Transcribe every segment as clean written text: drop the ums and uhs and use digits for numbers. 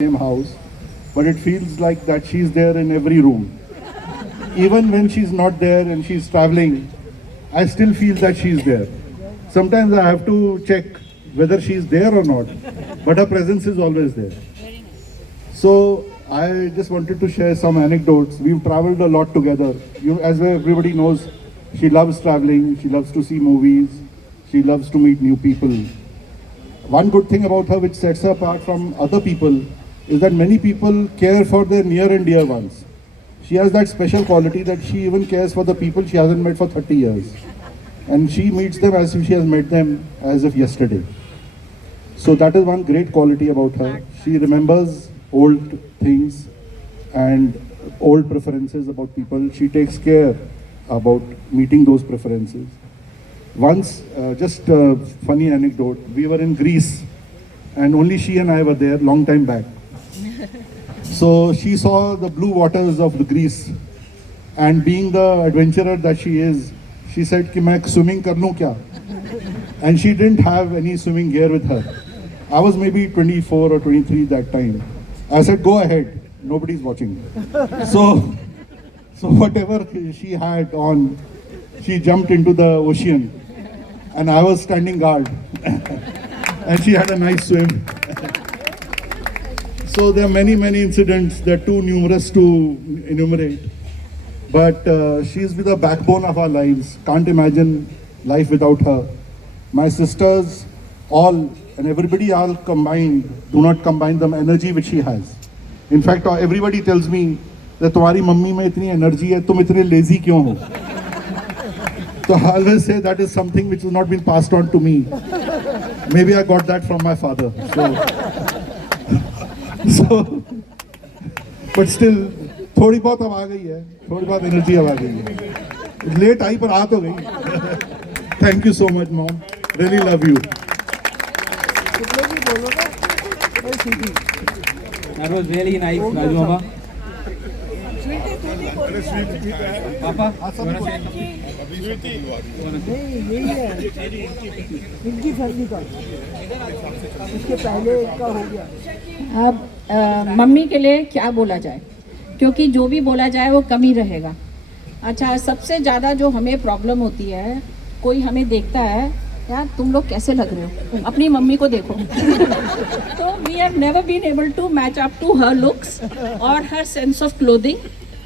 same house, but it feels like that she's there in every room. Even when she's not there and she's traveling, I still feel that she's there. Sometimes I have to check whether she's there or not, but her presence is always there. So I just wanted to share some anecdotes. We've traveled a lot together. As everybody knows, she loves traveling, she loves to see movies, she loves to meet new people. One good thing about her which sets her apart from other people is that many people care for their near and dear ones. She has that special quality that she even cares for the people she hasn't met for 30 years. And she meets them as if she has met them as if yesterday. So that is one great quality about her. She remembers old things and old preferences about people. She takes care about meeting those preferences. Once, just a funny anecdote, we were in Greece and only she and I were there long time back. So she saw the blue waters of the Greece, and being the adventurer that she is, she said कि मैं swimming कर लूँ क्या? And she didn't have any swimming gear with her. I was maybe 24 or 23 that time. I said, go ahead, nobody's watching. So whatever she had on, she jumped into the ocean, and I was standing guard. And she had a nice swim. So there are many incidents. They're too numerous to enumerate. But she's the backbone of our lives. Can't imagine life without her. My sisters, all and everybody all combined, do not combine the energy which she has. In fact, everybody tells me that तुम्हारी mummy में इतनी energy है, तुम इतने lazy क्यों हो? So I always say that is something which has not been passed on to me. Maybe I got that from my father. So but still, थोड़ी बहुत अब आ गई है, थोड़ी बहुत एनर्जी अब आ गई है. लेट आई पर आ तो गई. Thank you so much, mom. Really love you. That was really nice, Raju Mama. Papa, यही है इनकी फैमिली का इसके पहले का हो गया. अब मम्मी के लिए क्या बोला जाए, क्योंकि जो भी बोला जाए वो कम ही रहेगा. अच्छा, सबसे ज़्यादा जो हमें प्रॉब्लम होती है, कोई हमें देखता है, यार तुम लोग कैसे लग रहे हो, अपनी मम्मी को देखो. तो we have never been able to match up to her looks और हर सेंस ऑफ क्लोथिंग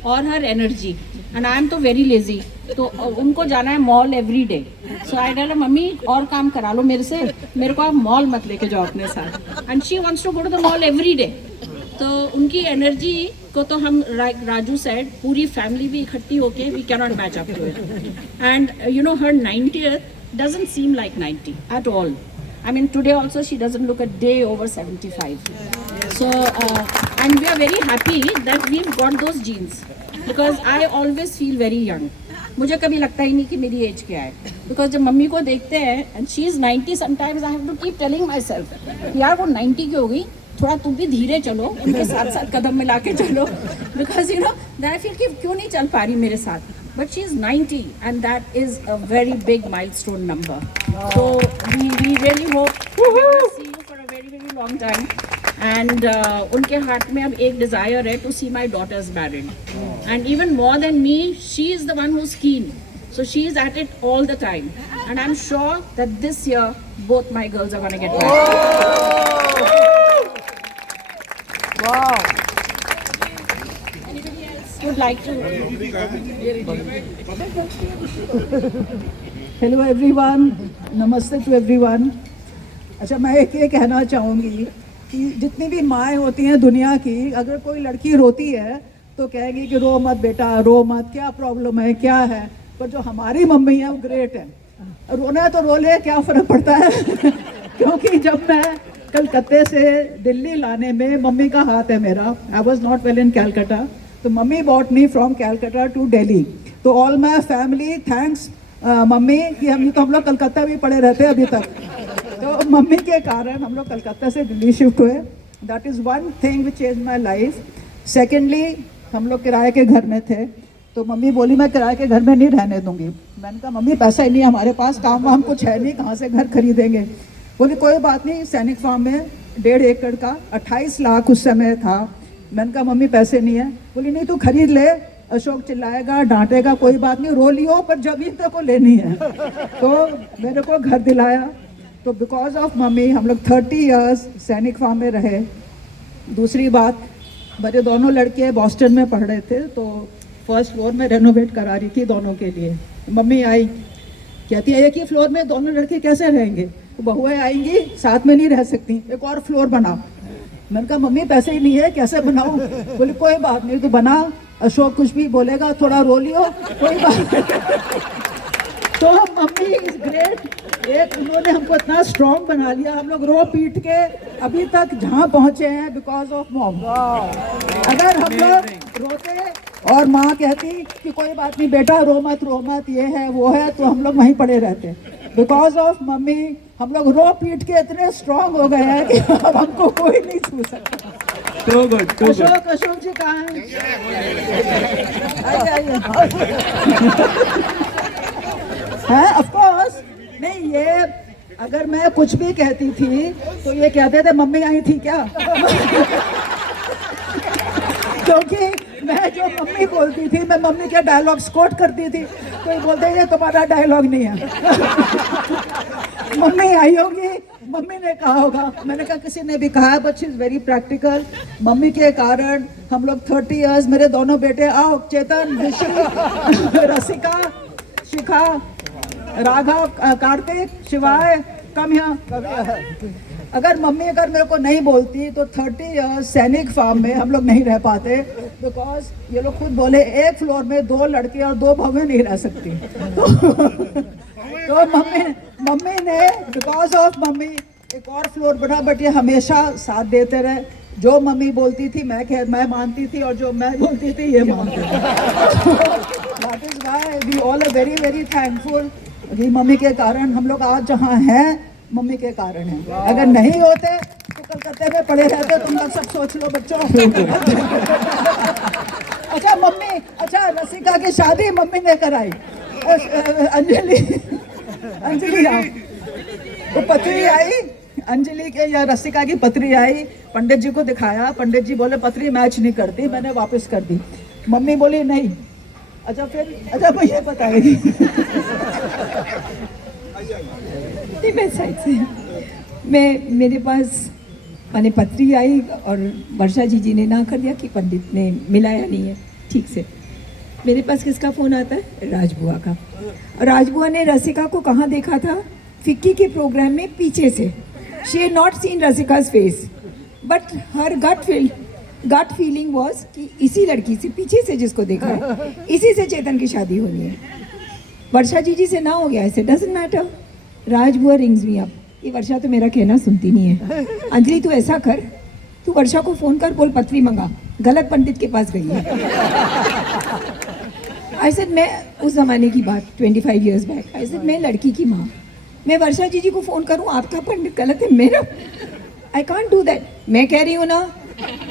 और her energy. And I am तो वेरी लेजी, तो उनको जाना है mall every day. So I tell mummy और काम करा लो मेरे से, मेरे को आप मॉल मत लेके जाओ अपने साथ. And she wants to go to the mall every day. तो उनकी एनर्जी को तो हम, राजू सेड, पूरी फैमिली भी इकट्ठी होके we can not match up to it. And you know her 90th doesn't seem like 90 at all. I mean, today also she doesn't look a day over 75. So and we are very happy that we've got those genes, because I always feel very young. मुझे कभी लगता ही नहीं कि मेरी as क्या है, because जब mummy को देखते हैं and she is 90, sometimes I have to keep telling myself यार वो 90 की हो गई, थोड़ा तुम भी धीरे चलो, उनके साथ साथ कदम मिला के चलो. Because you know that I feel कि क्यों नहीं चल पा रही मेरे साथ. But she is 90, and that is a very big milestone number. So we really hope we will see you for a very long time. And उनके हाथ में अब एक desire है to see my daughters married. And even more than me, she is the one who's keen. So she is at it all the time. And I'm sure that this year both my girls are gonna get married. वाह. Would like to. Hello everyone, नमस्ते to everyone. अच्छा, मैं ये कहना चाहूँगी कि जितनी भी माएँ होती हैं दुनिया की, अगर कोई लड़की रोती है तो कहेगी कि रो मत बेटा, रो मत, क्या प्रॉब्लम है, क्या है. पर जो हमारी मम्मी है वो ग्रेट है. रोना है तो रो ले, क्या फ़र्क पड़ता है. क्योंकि जब मैं कलकत्ते से दिल्ली लाने में मम्मी का हाथ है मेरा. I was not well in Calcutta, तो mummy bought me from Calcutta to Delhi. तो all my family thanks mummy कि हम लोग कलकत्ता भी पड़े रहते अभी तक. तो मम्मी के कारण हम लोग कलकत्ता से दिल्ली शिफ्ट हुए. That is one thing which change my life. Secondly, हम लोग किराए के घर में थे, तो मम्मी बोली मैं किराए के घर में नहीं रहने दूंगी. मैंने कहा मम्मी पैसा ही नहीं है हमारे पास, काम वाम कुछ है नहीं, कहाँ से घर खरीदेंगे. बोली कोई बात नहीं, सैनिक फार्म में 1.5 एकड़ का, 28 लाख उस समय था। मैंने कहा मम्मी पैसे नहीं है। बोली नहीं तू खरीद ले। अशोक चिल्लाएगा, डांटेगा, कोई बात नहीं, रो लियो पर जमीन तो को लेनी है। तो मेरे को घर दिलाया। तो बिकॉज ऑफ मम्मी हम लोग 30 इयर्स सैनिक फार्म में रहे। दूसरी बात, मेरे दोनों लड़के बॉस्टन में पढ़ रहे थे, तो फर्स्ट फ्लोर में रेनोवेट करा रही थी दोनों के लिए। मम्मी आई, कहती है एक ही फ्लोर में दोनों लड़के कैसे रहेंगे, तो बहुएं आएंगी साथ में नहीं रह सकती, एक और फ्लोर बना। मैंने कहा मम्मी पैसे ही नहीं है, कैसे बनाऊं? बोली कोई बात नहीं, तो बना। अशोक कुछ भी बोलेगा, थोड़ा रो लियो, कोई बात नहीं। तो मम्मी इज ग्रेट। एक उन्होंने हमको इतना स्ट्रॉन्ग बना लिया, हम लोग रो पीट के अभी तक जहाँ पहुँचे हैं बिकॉज ऑफ मॉम। अगर हम लोग रोते और माँ कहती कि कोई बात नहीं बेटा, रो मत, ये है वो है, तो हम लोग वहीं पड़े रहते। बिकॉज ऑफ मम्मी हम लोग रो पीट के इतने स्ट्रॉन्ग हो गए हैं कि अब हमको कोई नहीं छू सकता। To good. अशोक जी कहाँ हैं? आइए। है ऑफ कोर्स। नहीं, ये अगर मैं कुछ भी कहती थी तो ये कहते थे मम्मी आई थी क्या? क्योंकि मैं जो मम्मी बोलती थी, मैं मम्मी के डायलॉग्स कोट करती थी। कोई बोलते ये तुम्हारा डायलॉग नहीं है। मम्मी आई होगी, मम्मी ने कहा होगा। मैंने कहा किसी ने भी कहा, but she is very practical. Mummy के कारण हम लोग 30 इयर्स, मेरे दोनों बेटे, आओ चेतन, ऋषि, रसिका, शिखा, राघव, कार्तिक, शिवाय, कम यहाँ। अगर मम्मी मेरे को नहीं बोलती तो 30 इयर्स सैनिक फार्म में हम लोग नहीं रह पाते। बिकॉज ये लोग खुद बोले एक फ्लोर में 2 लड़के और 2 बहुएं नहीं रह सकती। तो मम्मी ने बिकॉज ऑफ मम्मी एक और फ्लोर बना, बट ये हमेशा साथ देते रहे। जो मम्मी बोलती थी मैं मानती थी, और जो मैं बोलती थी ये मानते थे। That is why we all are very very thankful कि मम्मी के कारण हम लोग आज जहाँ हैं, मम्मी के कारण है। अगर नहीं होते तो कलकत्ते में पड़े रहते। तुम लोग सब सोच लो बच्चों। अच्छा रसिका की शादी मम्मी ने कराई। अंजलि आओ। तो पत्री आई अंजलि के या रसिका की पत्री आई, पंडित जी को दिखाया। पंडित जी बोले पत्री मैच नहीं करती, मैंने वापस कर दी। मम्मी बोली नहीं। अच्छा मुझे बताएगी। मैं साइड से मेरे पास माने पत्री आई और वर्षा जी ने ना कर दिया कि पंडित ने मिलाया नहीं है ठीक से। मेरे पास किसका फ़ोन आता है? राजबुआ का। राजबुआ ने रसिका को कहाँ देखा था? फिक्की के प्रोग्राम में पीछे से। शी हैड नॉट सीन रसिका's face, but her gut feeling was कि इसी लड़की से पीछे से जिसको देखा है, इसी से चेतन की शादी होनी है। वर्षा जी से ना हो गया, ऐसे doesn't matter. Rajbua rings me up. ये वर्षा तो मेरा कहना सुनती नहीं है। अंजलि तू ऐसा कर, तू वर्षा को फ़ोन कर, बोल पत्री मंगा, गलत पंडित के पास गई है। आई सेड, मैं उस ज़माने की बात 25 ईयर्स बैक, आई सेड मैं लड़की की माँ, मैं वर्षा जी को फ़ोन करूँ आपका पंडित गलत है, मेरा आई कांट डू दैट। मैं कह रही हूँ ना,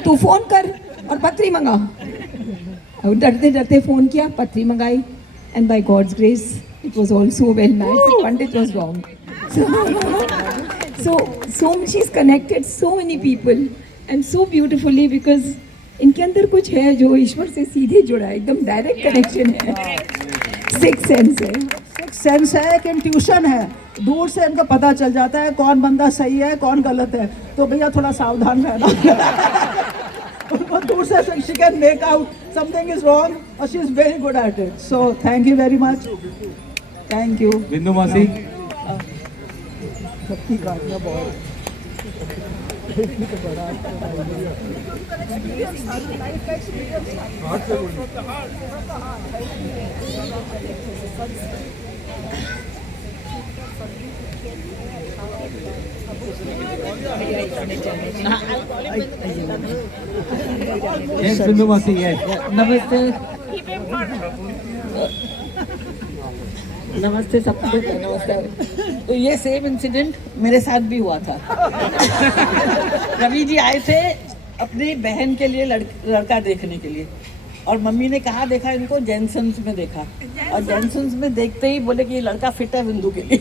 तू फ़ोन कर और पत्री मंगा। और डरते डरते फ़ोन किया, पत्री मंगाई, and by God's grace it was also well matched. The pandit was wrong. So she's connected so many people and so beautifully because इनके अंदर कुछ है जो ईश्वर से सीधे जुड़ा है, एकदम डायरेक्ट कनेक्शन है। सिक्स सेंस है कि ट्यूशन है, दूर से इनको पता चल जाता है कौन बंदा सही है कौन गलत है। तो भैया थोड़ा सावधान रहना। उनको दूर से she can make out something is wrong or she is very good at it. So thank you very much. Thank you. बिंदु मासी। बिंदु मासी है। नमस्ते सबको, नमस्कार। तो ये सेम इंसिडेंट मेरे साथ भी हुआ था। रवि जी आए थे अपनी बहन के लिए लड़का देखने के लिए, और मम्मी ने कहा देखा इनको जैनसन्स में देखा, और जैनसन्स में देखते ही बोले कि ये लड़का फिट है बिंदु के लिए।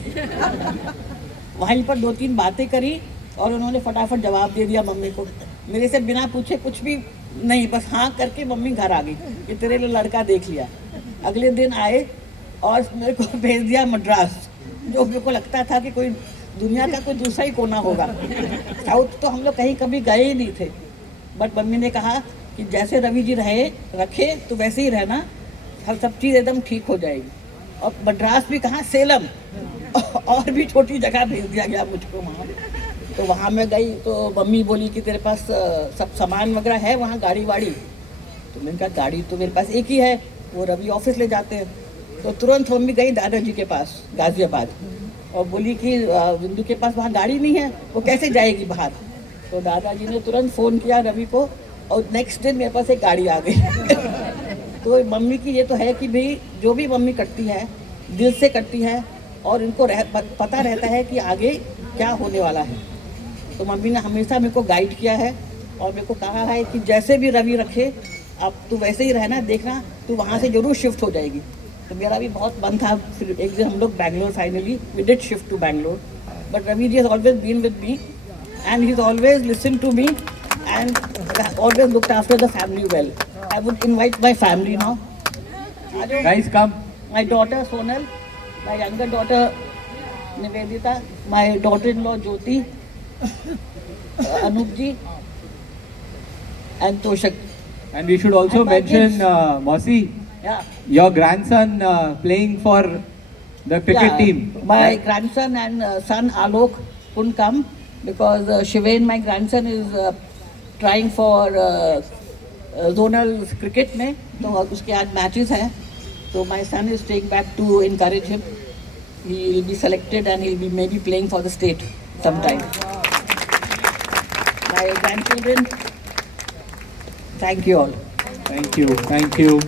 वहीं पर 2-3 बातें करी, और उन्होंने फटाफट जवाब दे दिया मम्मी को, मेरे से बिना पूछे कुछ भी नहीं, बस हाँ करके मम्मी घर आ गई कि तेरे लिए लड़का देख लिया। अगले दिन आए और मेरे को भेज दिया मद्रास, जो मेरे को लगता था कि कोई दुनिया का कोई दूसरा ही कोना होगा। साउथ तो हम लोग कहीं कभी गए ही नहीं थे, बट मम्मी ने कहा कि जैसे रवि जी रखे तो वैसे ही रहना, हर सब चीज़ एकदम ठीक हो जाएगी। और मद्रास भी कहाँ, सेलम, और भी छोटी जगह भेज दिया गया मुझको वहाँ। तो वहाँ मैं गई तो मम्मी बोली कि तेरे पास सब सामान वगैरह है वहाँ, गाड़ी वाड़ी? तो मैंने कहा गाड़ी तो मेरे पास एक ही है, वो रवि ऑफिस ले जाते हैं। तो तुरंत मम्मी गई दादाजी के पास गाजियाबाद और बोली कि बिंदु के पास वहाँ गाड़ी नहीं है, वो कैसे जाएगी बाहर? तो दादाजी ने तुरंत फ़ोन किया रवि को और नेक्स्ट दिन मेरे पास एक गाड़ी आ गई। तो मम्मी की ये तो है कि भाई जो भी मम्मी करती है दिल से करती है और इनको पता रहता है कि आगे क्या होने वाला है। तो मम्मी ने हमेशा मेरे को गाइड किया है और मेरे को कहा है कि जैसे भी रवि रखे अब तू वैसे ही रहना, देखना तू वहाँ से ज़रूर शिफ्ट हो जाएगी। तो मेरा भी बहुत मन था। फिर एक दिन हम लोग Bangalore, finally we did shift to Bangalore, but Ravi ji has always been with me and he's always listened to me and always looked after the family well. I would invite my family now. Guys, come. My daughter Sonal, my younger daughter Nivedita, my daughter-in-law Jyoti, Anup ji, and Toshak. And we should also And my mention, kids. Mosi, Yeah. your grandson playing for the cricket Yeah, team. my Right? grandson and son Alok couldn't come because Shivain, my grandson, is trying for zonal cricket में, तो उसके आज matches हैं, तो my son is staying back to encourage him. He will be selected and he will be maybe playing for the state sometime. My grandchildren, thank you all. Thank you. Thank you.